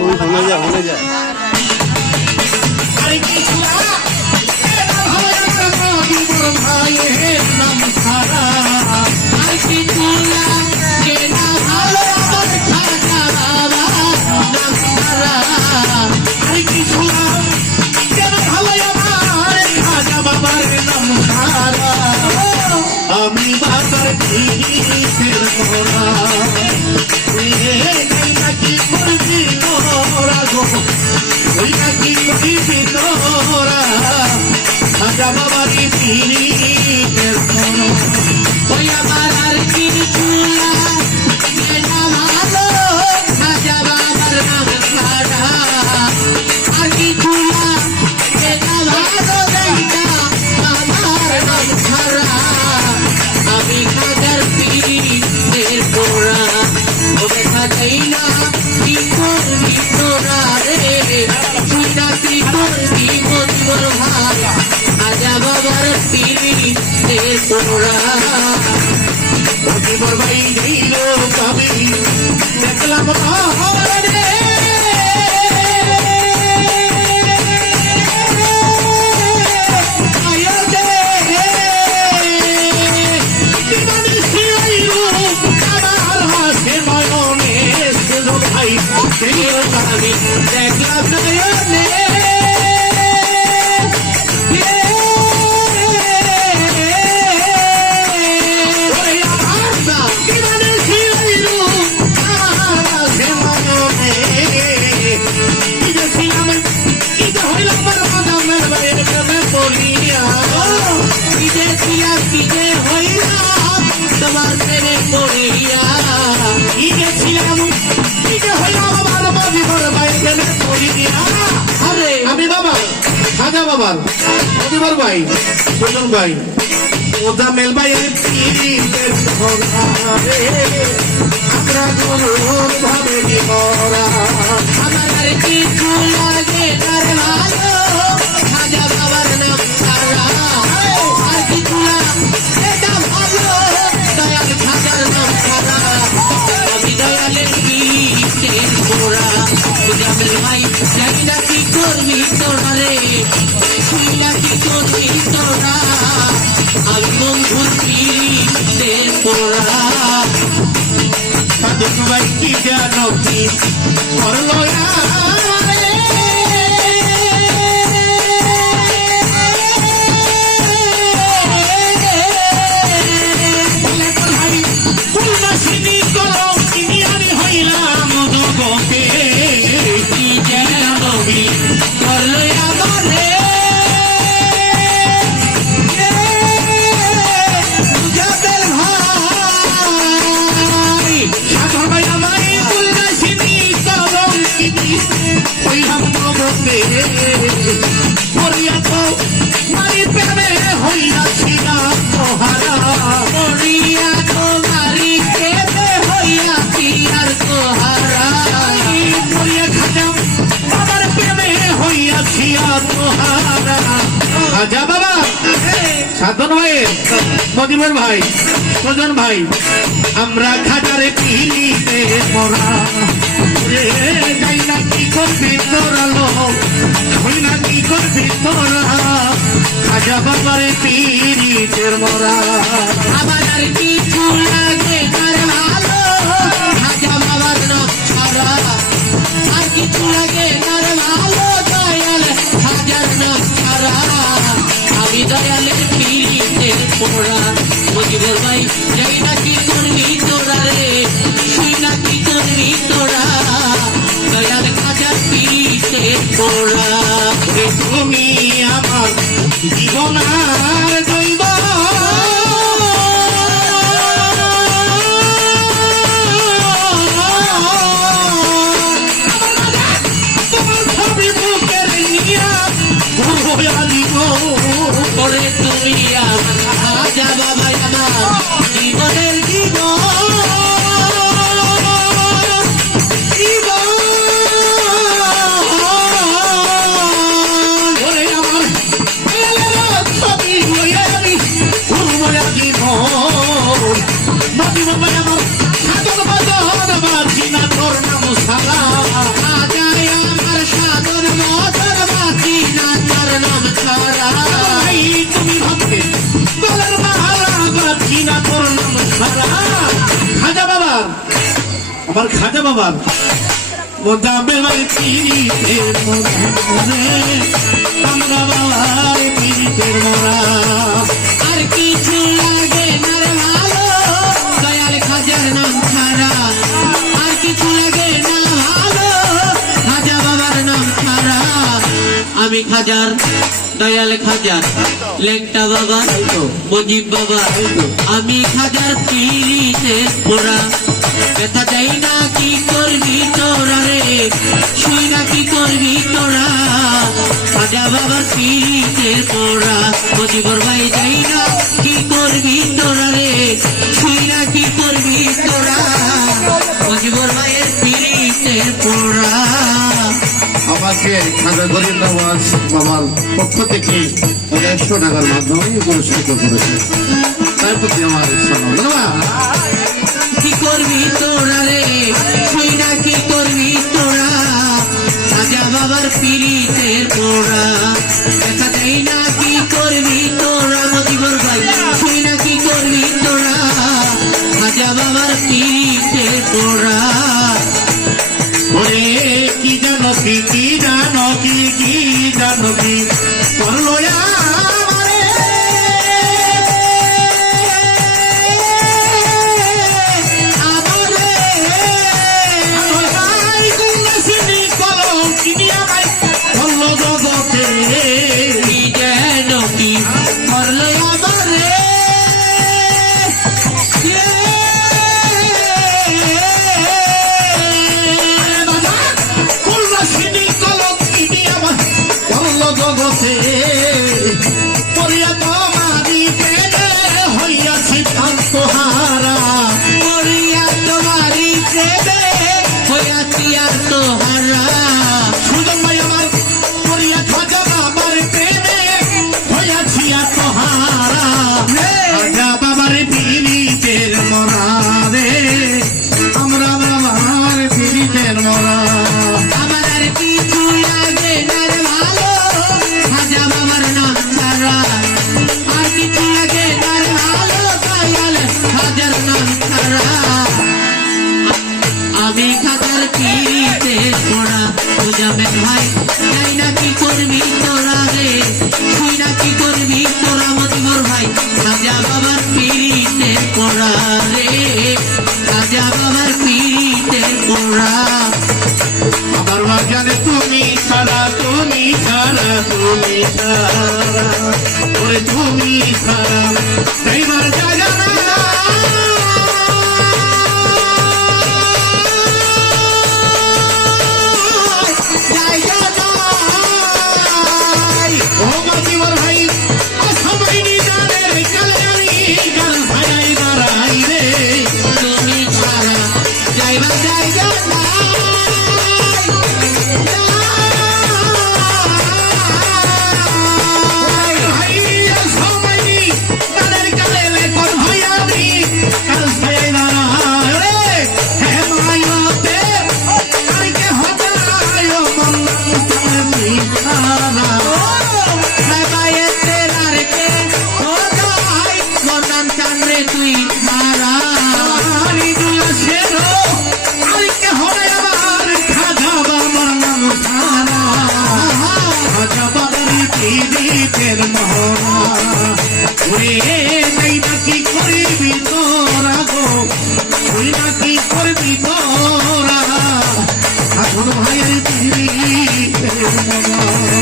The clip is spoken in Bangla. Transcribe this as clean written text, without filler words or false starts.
ভুলে যায় আমি বাবার জিনিসের মোরা নাকি করবি তোরা গো ওই নাকি করবি তোরা রাজা বাবার জিনিসের মোরা ওই আমার আর কিছু ভালো রাজা বাবার নাম ছাড়া আর কিছু ভালো দেখা আমার নাম ছাড়া আমি খাজার পীরের গোড়া ও দেখা যাই না কি করবি তোরা রে তুই না কি করবি বন্ধুর ভাই রাজা বাবার পীরের গোড়া বন্ধুর ভাই গেল আমি দেখলাম রে দেখলাম নয়নে তোমার মেরে পড়িয়া গেছিলাম আমি বাবা খাজা বাবার প্রতিবার ভাই সুজন ভাই মোজামেল ভাইয়ের আমরা গুরুর ভাবে মরা আমার আর কিছু লাগে তার ভালো খাজা বাবার নাম ছাড়া আর কিছু এটা ভালো দয়াল খাজার নাম ছাড়া আমি দয়ালের পীরের গোড়া মোজামেল ভাই জানি না কি করবি তোরা রে তুই না কি করবি তোরা আমি বন্ধুর পীরের গোড়া সাধু ভাই কি জানো কি করলো রাজা বাবা সাধন ভাইয়ের মদিমের ভাই সুজন ভাই আমরা খাজারে পীরিতে মরা যাই না কি করবি তোরা লোক হই না কি করবি তোরা খাজা বাবার পীরিতের মরা আমার আর কিছু লাগে তার ভালো খাজা বাবার নাম ছাড়া আর কিছু লাগে তার ভালো দয়াল খাজার নাম ছাড়া আমি দয়ালের পীরিতের পোড়া মজিবর ভাই যাই না কি করবি তোরা রে তুই না কি করবি তোরা দয়াল খাজার পীরিতের পোড়া তুমি আমার জীবনার দৈব তুমি আমার খাজা বাবা আমার জীবনের জীবন আমার আমার খাজা বাবার মোজাম্মেল ভাই পীড়িতের মোরা আমরা বাবার পীড়িতের মোরা আর কিছু লাগে না রে ভালো দয়াল খাজার নাম ছাড়া আর কিছু লাগে না ভালো খাজা বাবার নাম ছাড়া আমি খাজার দয়াল খাজার লেংটা বাবা মজিব বাবা আমি খাজার পীড়িতে পোড়া ব্যথা যাই না কি করবি তোরা রে শুই না কি করবি তোরা খাজা বাবার পীড়িতে পোড়া মজিবর ভাই যাই না কি করবি তোরা রে শুই না কি করবি তোরা মজিবর ভাইয়ের পীড়িতে পোড়া আমাকে খাজা গরিব নওয়াজ বাবার পক্ষ থেকে 100 টাকার মাধ্যমে পুরস্কৃত করেছে তার প্রতি আমার সালাম ধন্যবাদ। কি করবি তোরা রে শুই না কি করবি তোরা রাজা বাবার পীড়িতের পোড়া দেখা দেয় না কি করবি তোরা মজিবর ভাই শুই না কি করবি তোরা রাজা বাবার পীড়িতের পোড়া ওরে কি জানো কি জানো কি জানো কি করলো আমারে আমারে ভাই গুণাসিনী কলম কিনিয়া ভাই করলো জগতে কি যেন কি করলো আমারে গুণাসিনী কলম কিনিয়া ভাই করলো জগতে পরিয়া তোমারি পেটে হইয়াছি আত্মহারা মরিয়া তোমারি প্রেমে হইয়াছি আর তোহারা সুজন ভাই আমার পরিয়া খাজা বাবার প্রেমে হইয়াছি আত্মহারা খাজা বাবার পীড়িতের মরা রে আমরা বাবার পীড়িতের মরা আমার আর কিছু লাগে না রে ভালো খাজা বাবার নাম ছাড়া আর কিছু লাগে না রে ভালো দয়াল খাজার নাম ছাড়া আমি খাজার পীড়িতে পোড়া বুঝাবেন ভাই যাই না কি করবি তোরা রে তুই না কি করবি তোরা মতিমর ভাই খাজা বাবার পীড়িতে পোড়া রে খাজা বাবার পীড়িতে পোড়া আমার বাগানে তুমি ছাড়া তুমি ছাড়া তুমি ছাড়া ওরে তুমি ছাড়া যাইবার জায়গা না জায়গা নাই ও মাতিবার ভাই সবাই নিজানের কালারি গান ভাই দাঁড়াই রে তুমি ছাড়া যাইবার জায়গা নাই ভাই সবাই নিজানের কালে কোন ভাইয়া দি কাল ভাই দাঁড়াই রে হে মায়োতে আরকে হতে আয়ো মন সামনে ছাড়া তুই মারা আরি দুলাশেরো আরকে হবে আবার খাজা বাবার নাম সারা খাজা বাবার পীড়িতের মহরা ওরে নাই নাকি করবি তোরা গো তুই নাকি করবি তোরা এখন ভাইয়ের পীড়িতের মহরা